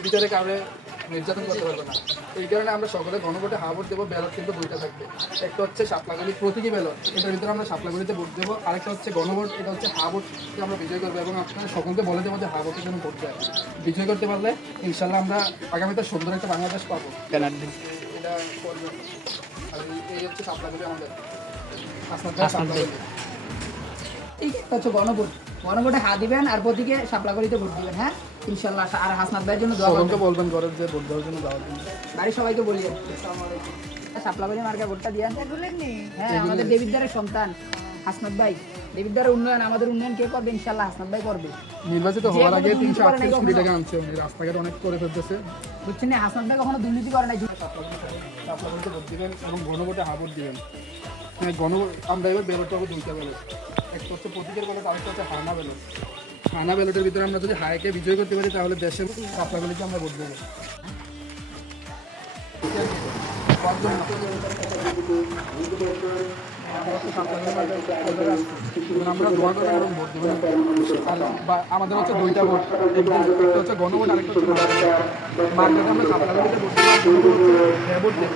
নির্বিচারে কাউরে নির্যাতন করতে পারবে না। এই কারণে আমরা সকলে গণভোটে হা ভোট দেবো। ব্যালট কিন্তু দুইটা থাকবে, একটা হচ্ছে শাপলাগুলি প্রতীকী ব্যালট, এটার ভিতরে আমরা শাপলাগুলিতে ভোট দেবো। আরেকটা হচ্ছে গণভোট, এটা হচ্ছে হা ভোটকে আমরা বিজয় করবো এবং আপনাদের সকলকে বলে দেবো যে হা ভোটের জন্য ভোট দেয়। বিজয় করতে পারলে ইনশাল্লাহ আমরা আগামীতে সুন্দর একটা বাংলাদেশ পাবো। এটা করবে। আর এই হচ্ছে শাপলাগুলি আমাদের ঠিক হচ্ছে গণভোট। গণভোটে হাত দিবেন আর প্রতীকে শাপলাগড়িতে ভোট দিবেন। হ্যাঁ ইনশাল্লাহ। আর হাসনাত ভাইয়ের জন্য দোয়া সকলকে করবেন। বলবেন ঘরের যে ভোট দেওয়ার জন্য যাওয়ার জন্য। বাড়ির সবাইকে বলি শাপলাগড়ি মার্কা ভোটটা দিয়েন। হ্যাঁ আমাদের দেবিদ্বারের সন্তান হাসনাত ভাই। দেবিদ্বারের উন্নয়ন, আমাদের উন্নয়ন কে করবে? ইনশাল্লাহ হাসনাত ভাই করবে। নির্বাচিত হওয়ার আগে 338 কোটি টাকা আনছে উনি, রাস্তাঘাট অনেক করে ফেলতেছে। বুঝছেন না, হাসনাত ভাই কখনো দুর্নীতি করে নাই। শাপলাগুলিতে ভোট দিবেন এবং গণভোটে হা ভোট দিবেন। হ্যাঁ আমরা এবার ব্যালট পাবো দুইটা ব্যালট, একটা হচ্ছে প্রতীকের ব্যালট, আরেকটা হচ্ছে হানা ব্যালট। হানা ব্যালটের ভিতরে আমরা যদি হায়কে বিজয় করতে পারি তাহলে দেশের শাপলাগুলিতে আমরা ভোট দেবো। আমরা দোয়া করবেন এবং ভোট দেবেন। আর আমাদের হচ্ছে দুইটা ভোট, একটা হচ্ছে গণভোট, আরেকটা হচ্ছে মার্কেটে আমরা শাপলাগুলিতে ভোট দেবো। ভোট দেবো।